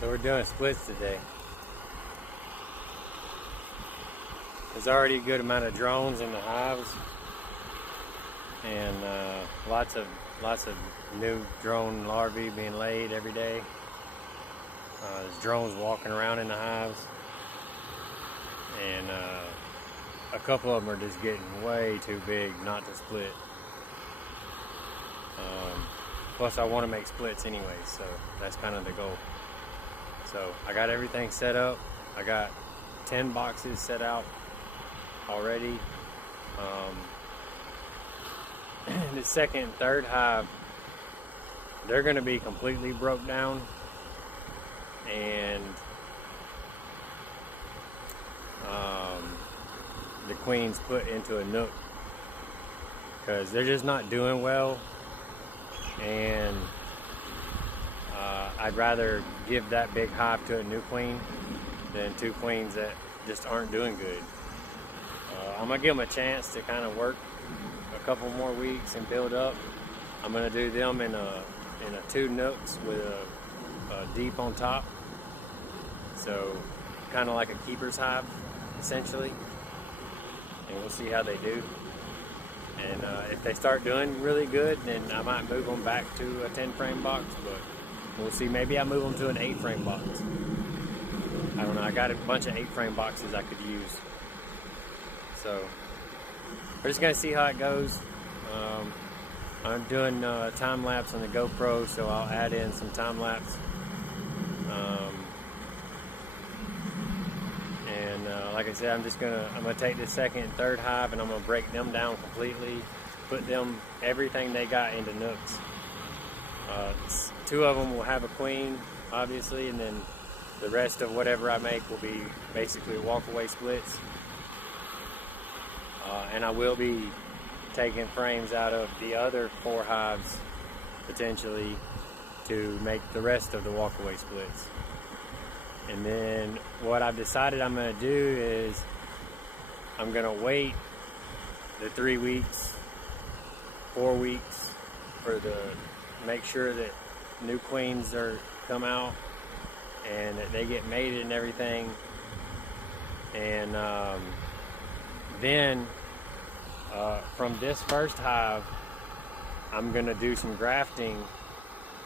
So we're doing splits today. There's already a good amount of drones in the hives, and lots of new drone larvae being laid every day. There's drones walking around in the hives, and a couple of them are just getting way too big not to split. Plus I want to make splits anyway, so that's kind of the goal. So I got everything set up. I got 10 boxes set out already. The second and third hive, they're going to be completely broke down, and the queens put into a nook because they're just not doing well, and I'd rather give that big hive to a new queen than two queens that just aren't doing good. I'm gonna give them a chance to kind of work a couple more weeks and build up. I'm gonna do them in a two nooks with a deep on top, so kind of like a keeper's hive essentially, and we'll see how they do. And if they start doing really good, then I might move them back to a 10 frame box, but we'll see. Maybe I move them to an 8 frame box. I don't know. I got a bunch of 8 frame boxes I could use. So we're just gonna see how it goes. I'm doing time lapse on the GoPro, so I'll add in some time lapse. Like I said, I'm gonna take the second and third hive and I'm gonna break them down completely, put them everything they got into nooks. Two of them will have a queen, obviously, and then the rest of whatever I make will be basically walk-away splits. And I will be taking frames out of the other 4 hives potentially to make the rest of the walk-away splits. And then what I've decided I'm going to do is I'm going to wait the 3 weeks, 4 weeks for make sure that new queens come out and that they get mated and everything. And then from this first hive, I'm gonna do some grafting.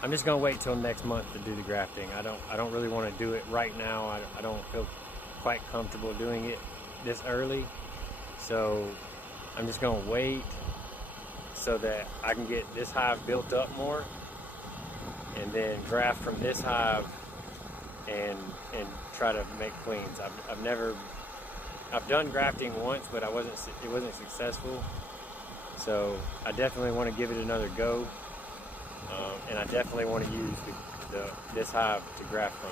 I'm just gonna wait till next month to do the grafting. I don't really want to do it right now. I don't feel quite comfortable doing it this early, so I'm just gonna wait so that I can get this hive built up more, and then graft from this hive and try to make queens. I've done grafting once, but it wasn't successful. So I definitely want to give it another go, and I definitely want to use this hive to graft from.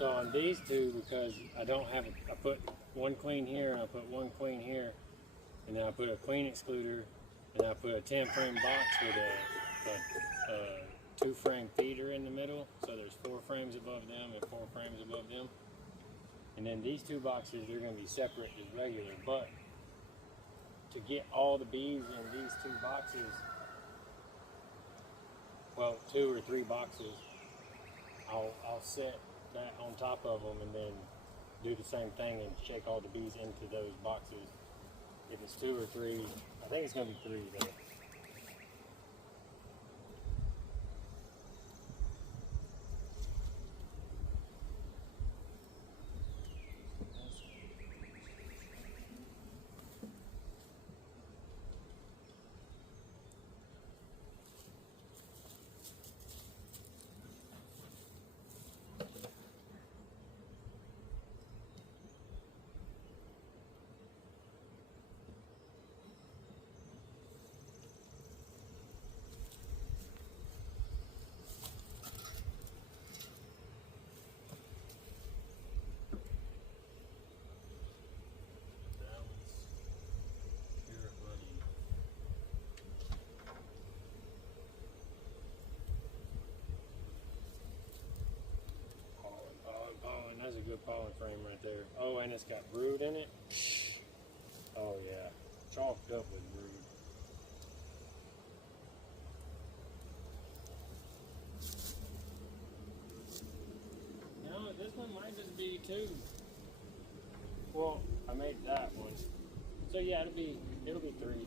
So on these two, because I don't have, I put one queen here and I put one queen here, and then I put a queen excluder, and I put a 10 frame box with a 2 frame feeder in the middle. So there's 4 frames above them and 4 frames above them. And then these 2 boxes, they're going to be separate as regular, but to get all the bees in these 2 boxes, well, 2 or 3 boxes, I'll set that on top of them and then do the same thing and shake all the bees into those boxes. If it's 2 or 3, I think it's going to be 3 though. That's a good pollen frame right there. Oh, and it's got brood in it. Oh yeah, chalked up with brood. No, this one might just be 2. Well, I made that one. So yeah, it'll be 3.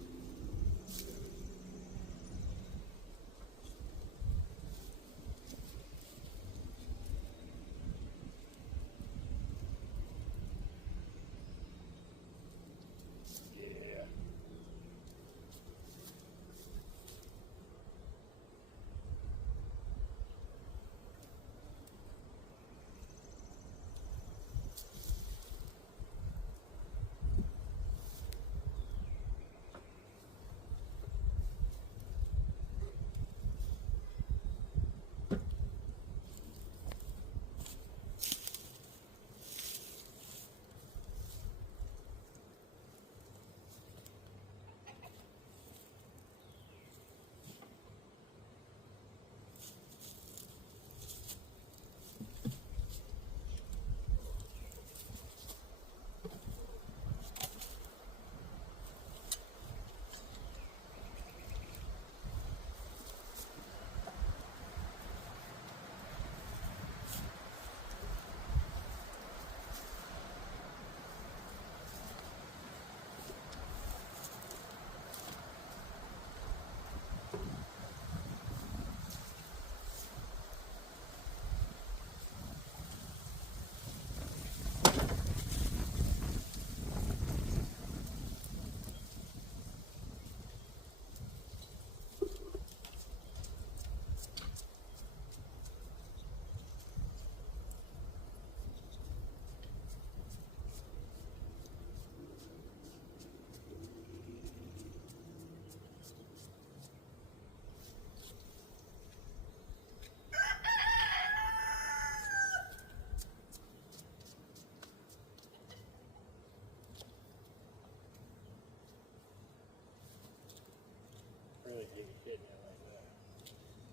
Really hate hitting it like that.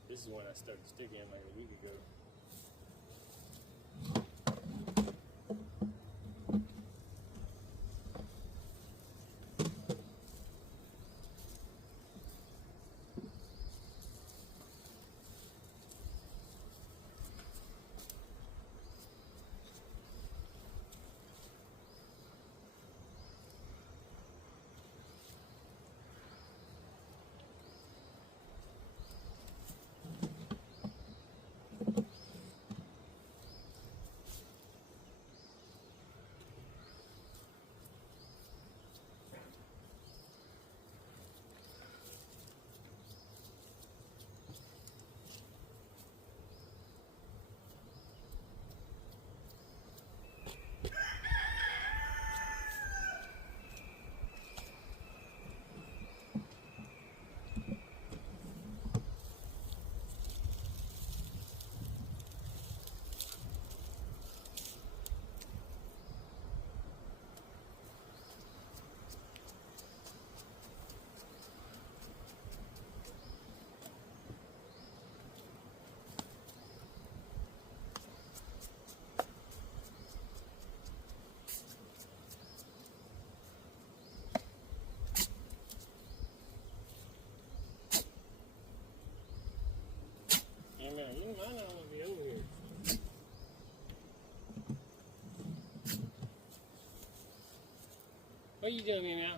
This is when I stuck the stick in like a week ago. What are you doing, meow?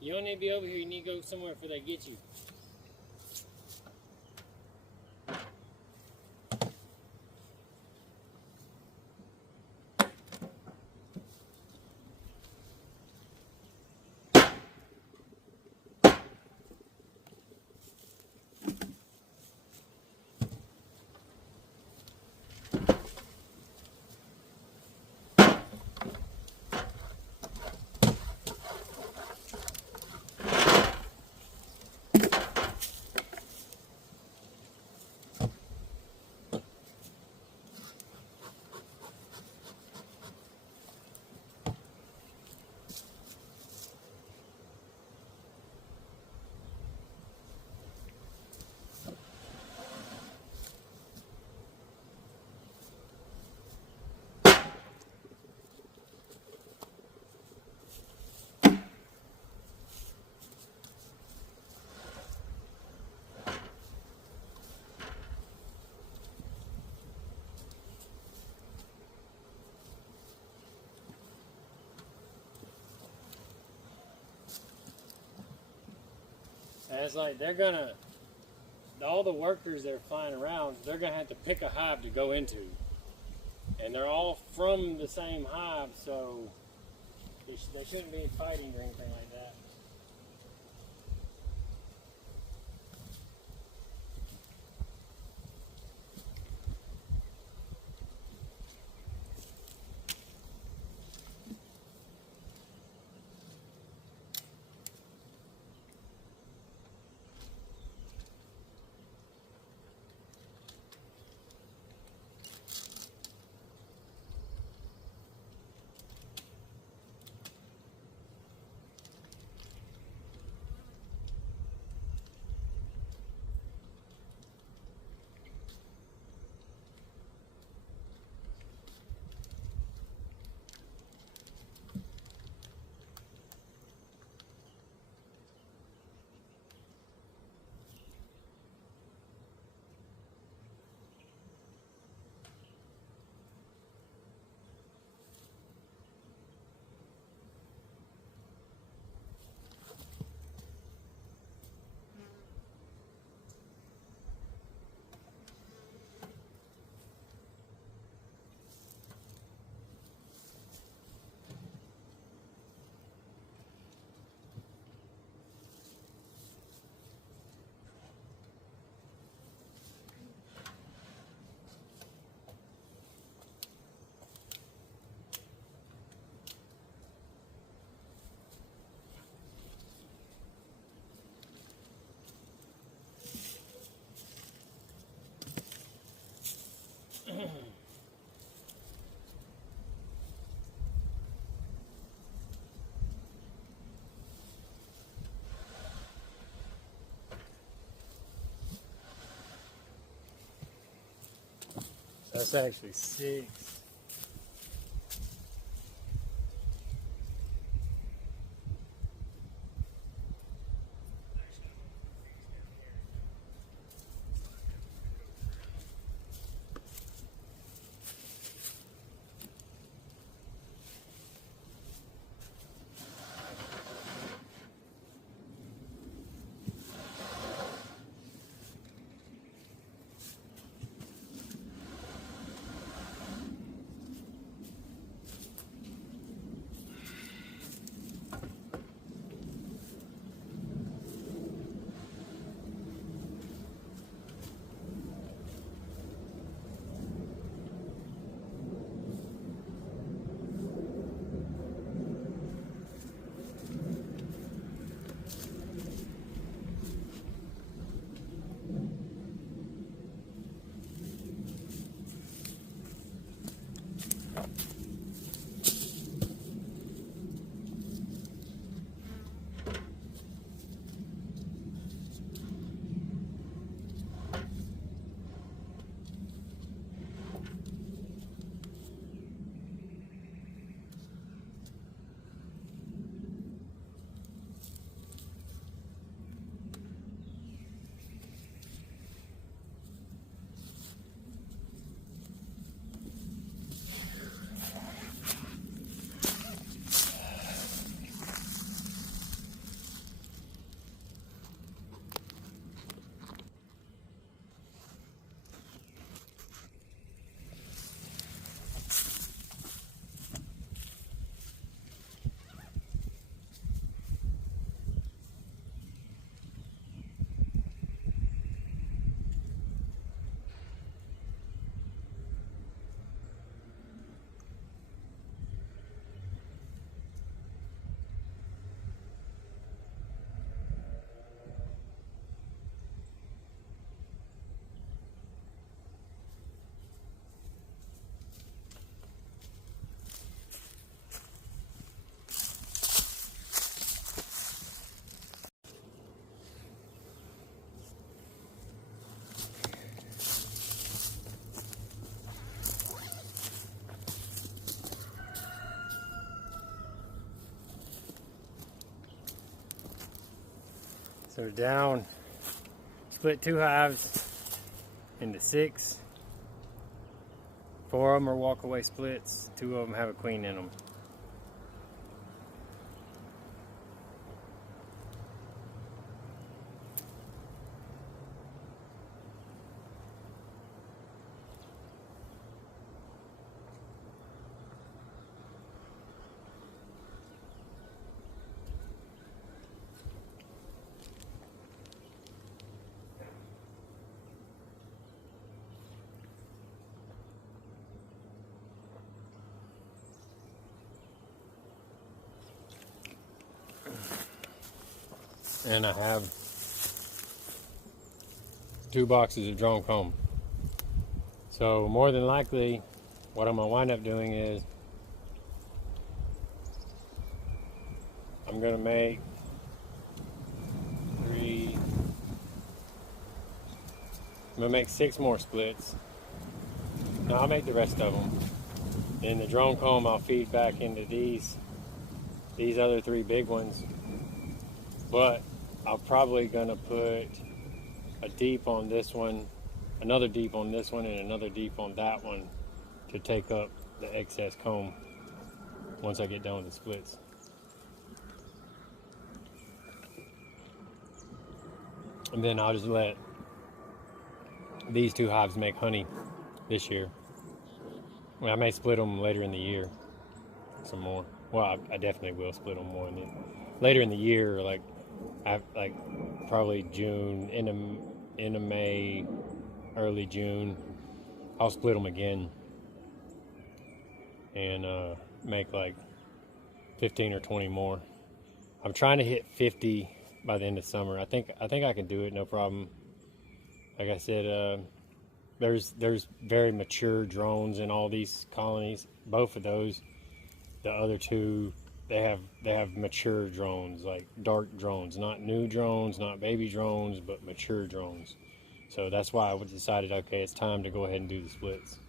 You don't need to be over here. You need to go somewhere before they get you. And it's like they're gonna, all the workers that are flying around, they're gonna have to pick a hive to go into. And they're all from the same hive, so they shouldn't be fighting or anything like that. That's actually 6. So down, split 2 hives into 6. 4 of them are walk-away splits. 2 of them have a queen in them. And I have 2 boxes of drone comb. So more than likely, what I'm gonna wind up doing is I'm gonna make 3. I'm gonna make 6 more splits. Now I'll make the rest of them. Then the drone comb I'll feed back into these other 3 big ones. But I'm probably gonna put a deep on this one, another deep on this one, and another deep on that one to take up the excess comb once I get done with the splits. And then I'll just let these 2 hives make honey this year. Well, I may split them later in the year some more. Well, I definitely will split them more later in the year, like probably June, into May, early June. I'll split them again and make like 15 or 20 more. I'm trying to hit 50 by the end of summer. I think I can do it, no problem. Like I said, there's very mature drones in all these colonies. Both of those, the other 2, they have mature drones, like dark drones, not new drones, not baby drones, but mature drones. So that's why I decided, okay, it's time to go ahead and do the splits.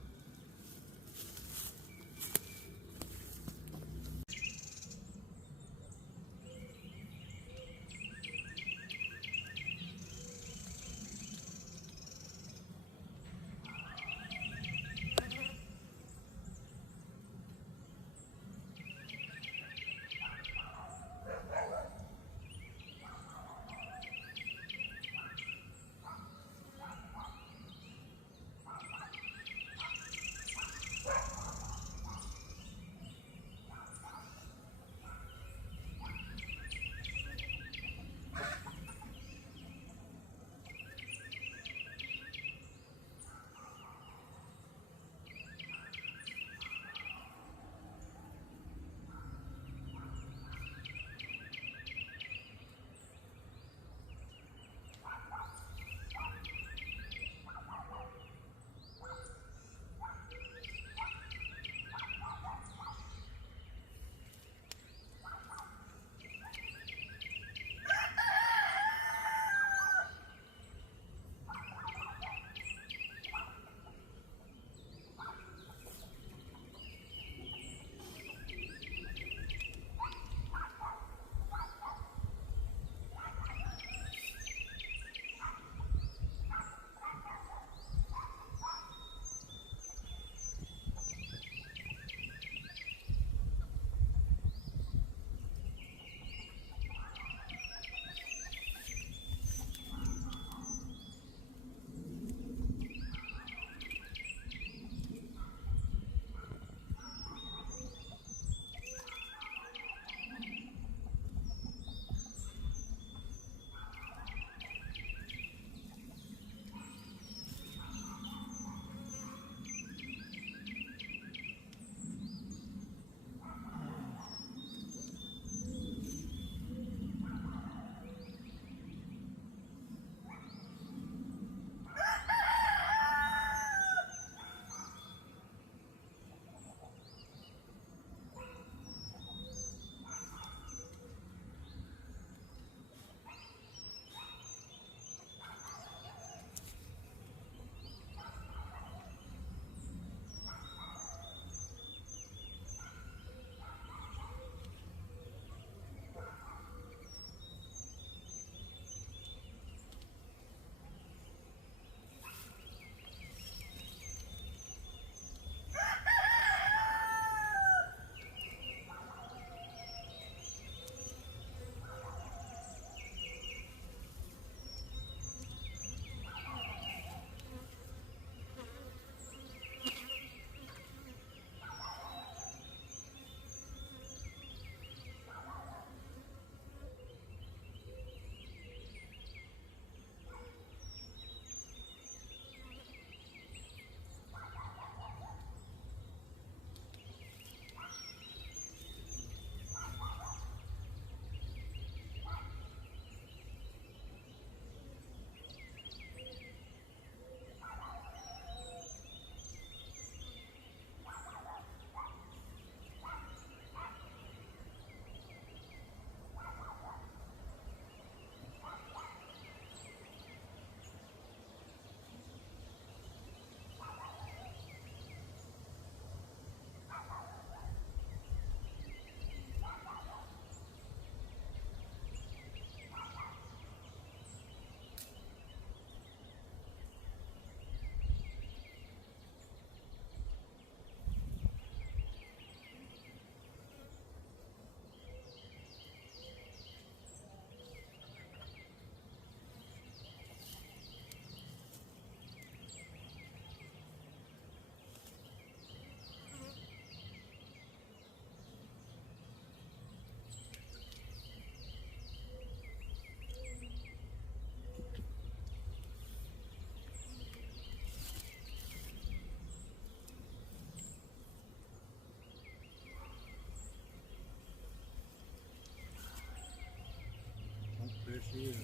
she is.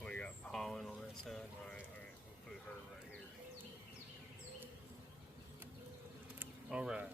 We got pollen on that side. All right, we'll put her right here. All right.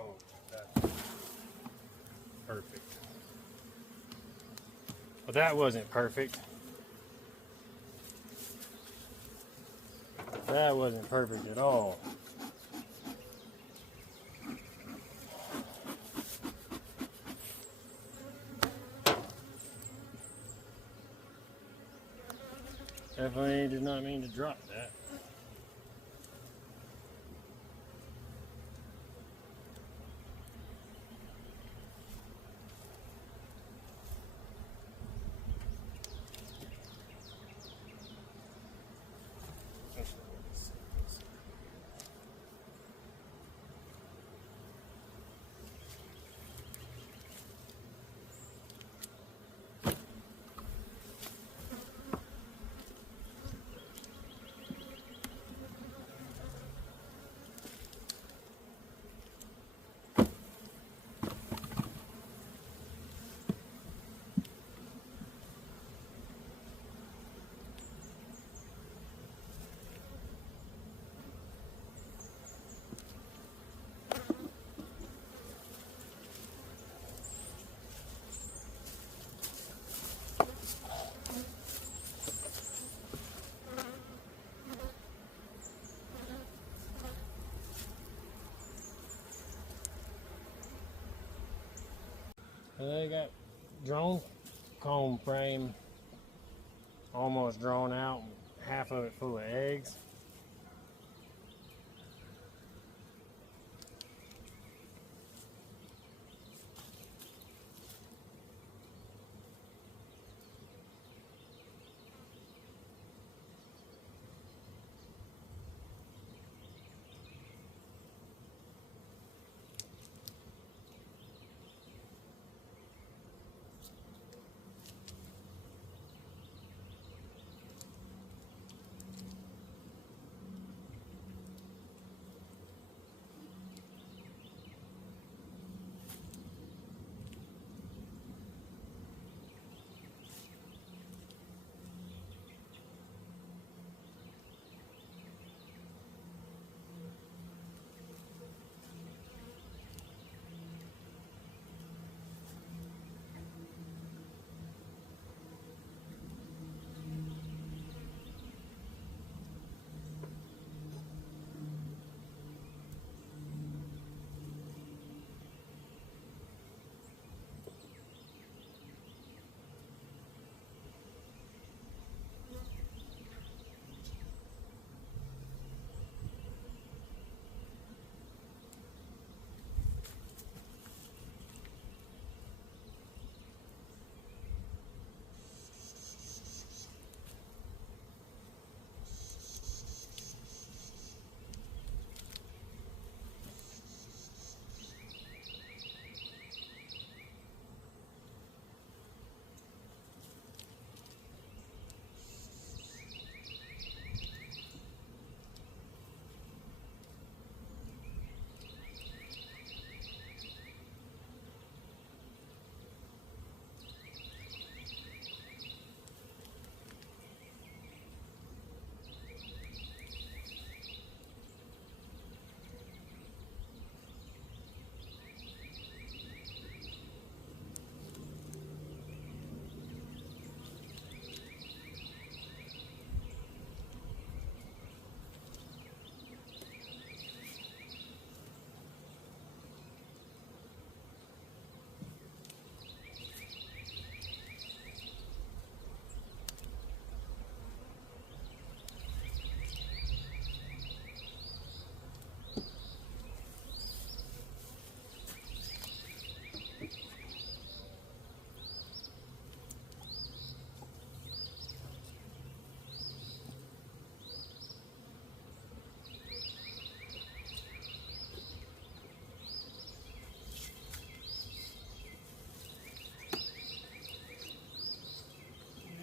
Oh, that's perfect. Well, that wasn't perfect. That wasn't perfect at all. Definitely did not mean to drop that. They got drone comb frame almost drawn out, half of it full of eggs.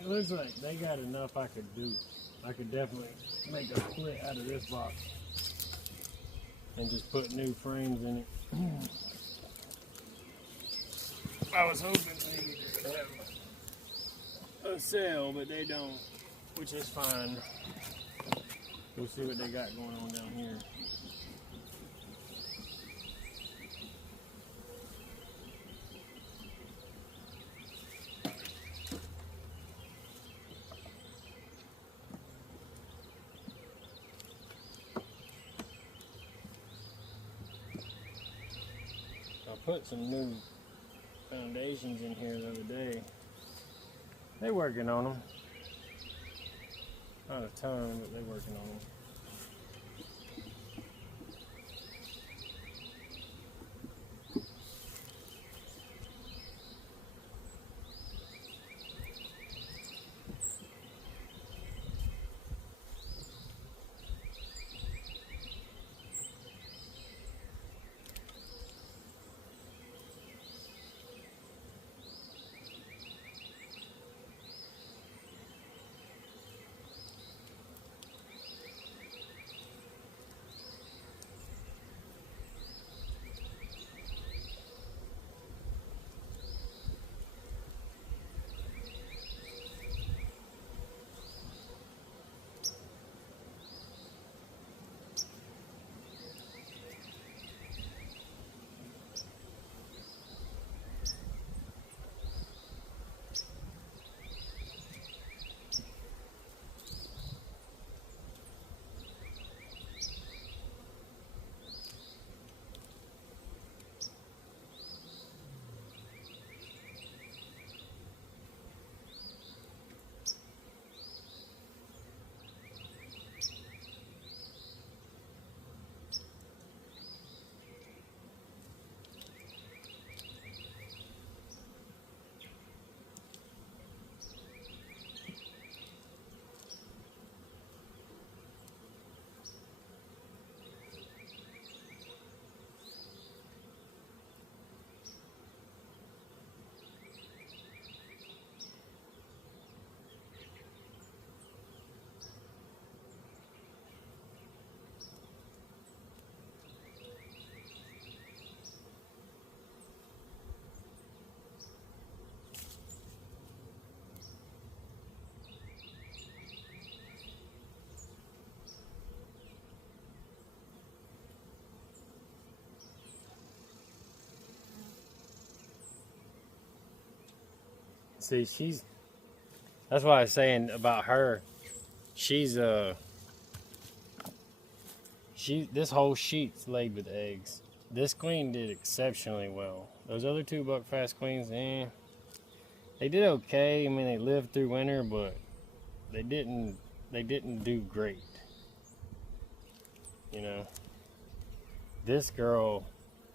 it looks like they got enough I could do. I could definitely make a split out of this box and just put new frames in it. I was hoping maybe to have a sale, but they don't, which is fine. We'll see what they got going on down here. I put some new foundations in here the other day. They're working on them. Not a ton, but they're working on them. See, that's what I was saying about her. This whole sheet's laid with eggs. This queen did exceptionally well. Those other two buckfast queens, they did okay. I mean, they lived through winter, but they didn't do great. You know, this girl,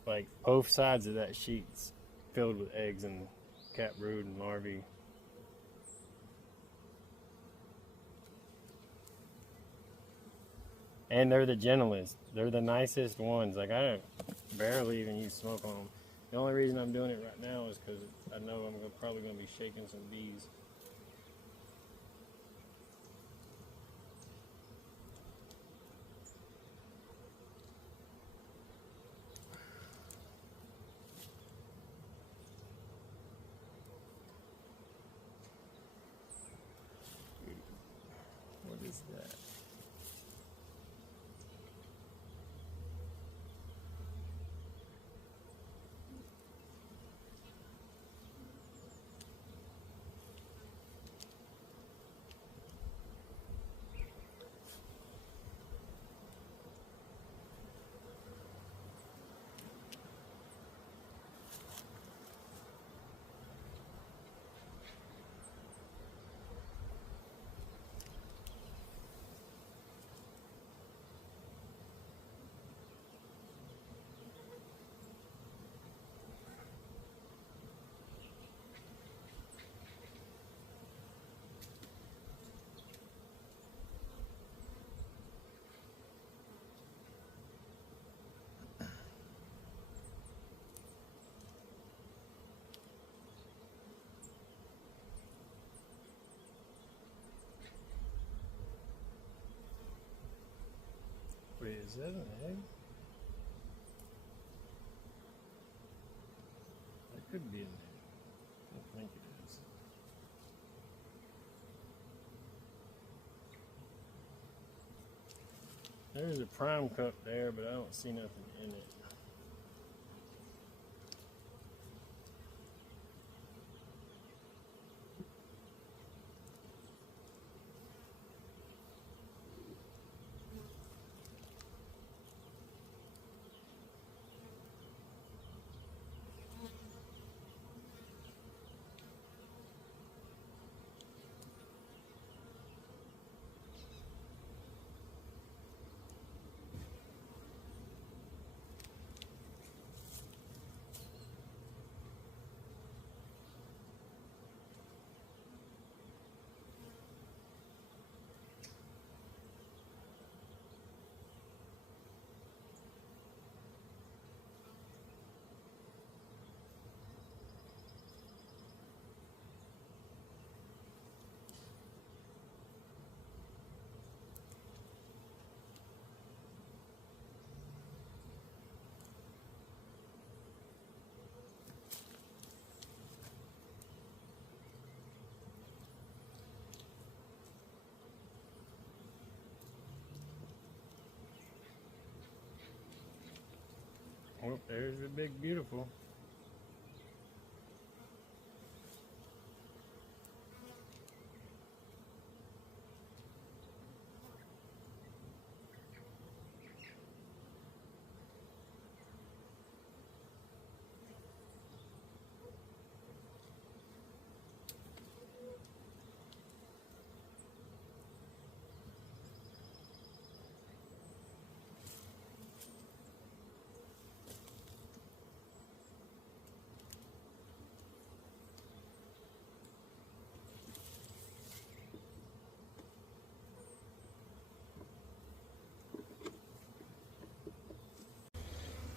like both sides of that sheet's filled with eggs and cat brood and larvae. And they're the gentlest. They're the nicest ones. Like, I barely even use smoke on them. The only reason I'm doing it right now is because I know I'm probably going to be shaking some bees. What is that? Is that an egg? That could be an egg. I don't think it is. There's a prime cup there, but I don't see nothing in it. Well, there's the big beautiful.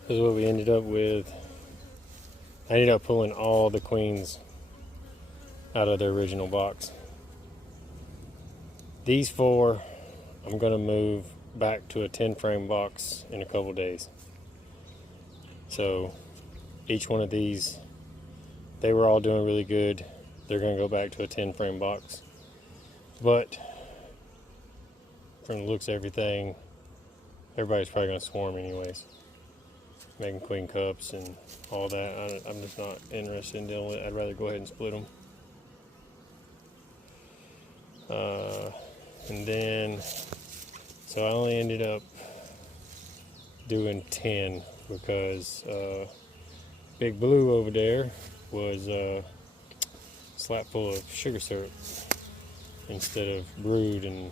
This is what we ended up with. I ended up pulling all the queens out of their original box. These 4, I'm going to move back to a 10 frame box in a couple days. So each one of these, they were all doing really good. They're going to go back to a 10 frame box. But from the looks of everything, everybody's probably going to swarm anyways, making queen cups and all that. I'm just not interested in dealing with it. I'd rather go ahead and split them. And then, so I only ended up doing 10 because Big Blue over there was slap full of sugar syrup instead of brood and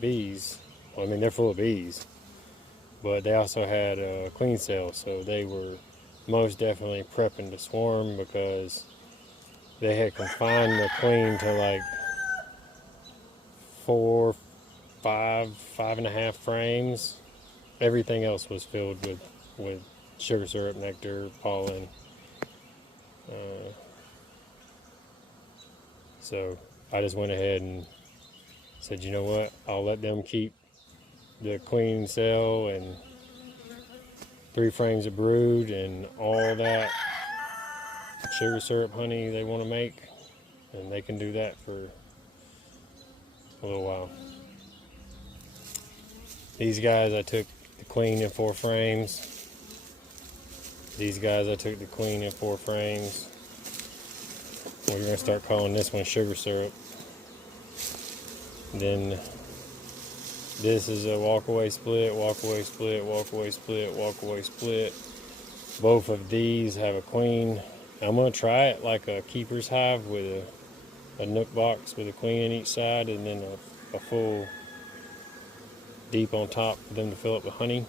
bees. Well, I mean, they're full of bees, but they also had queen cells, so they were most definitely prepping to swarm because they had confined the queen to like 4, 5, 5.5 frames. Everything else was filled with sugar syrup, nectar, pollen. So I just went ahead and said, you know what, I'll let them keep the queen cell and 3 frames of brood and all that sugar syrup honey they want to make, and they can do that for a little while. These guys, I took the queen in 4 frames. These guys, I took the queen in 4 frames. We're going to start calling this one sugar syrup. Then this is a walkaway split, walkaway split, walkaway split, walkaway split. Both of these have a queen. I'm going to try it like a keeper's hive with a nook box with a queen in each side, and then a full deep on top for them to fill up with honey.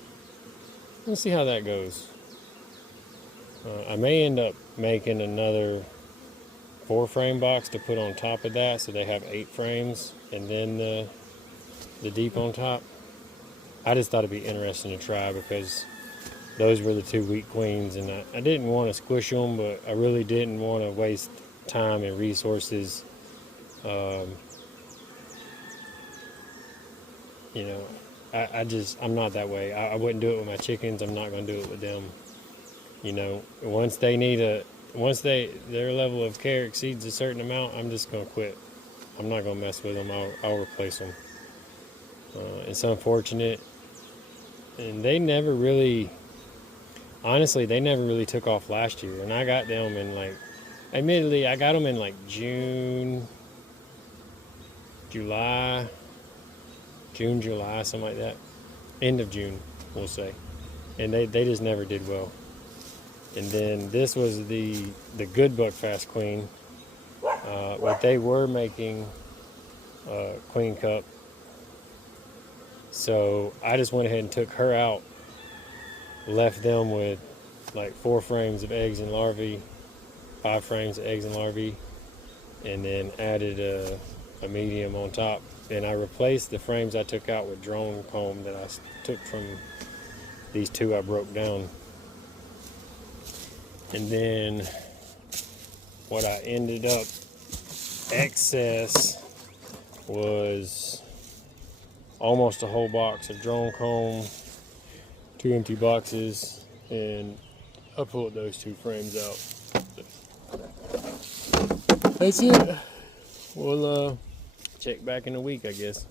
We'll see how that goes. I may end up making another 4 frame box to put on top of that, so they have 8 frames and then the deep on top. I just thought it'd be interesting to try because those were the 2 weak queens, and I didn't want to squish them, but I really didn't want to waste time and resources. You know, I'm not that way. I wouldn't do it with my chickens. I'm not going to do it with them. You know, once their level of care exceeds a certain amount, I'm just going to quit. I'm not going to mess with them. I'll replace them. It's unfortunate. And they never really, honestly, they never really took off last year. And I got them in like, admittedly, I got them in like June, July, something like that. End of June, we'll say. And they just never did well. And then this was the good Buckfast queen. What they were making queen cup. So I just went ahead and took her out, left them with like 4 frames of eggs and larvae, 5 frames of eggs and larvae, and then added a medium on top. And I replaced the frames I took out with drone comb that I took from these 2 I broke down. And then what I ended up excess was almost a whole box of drone comb, 2 empty boxes, and I pulled those 2 frames out. That's it. We'll check back in a week, I guess.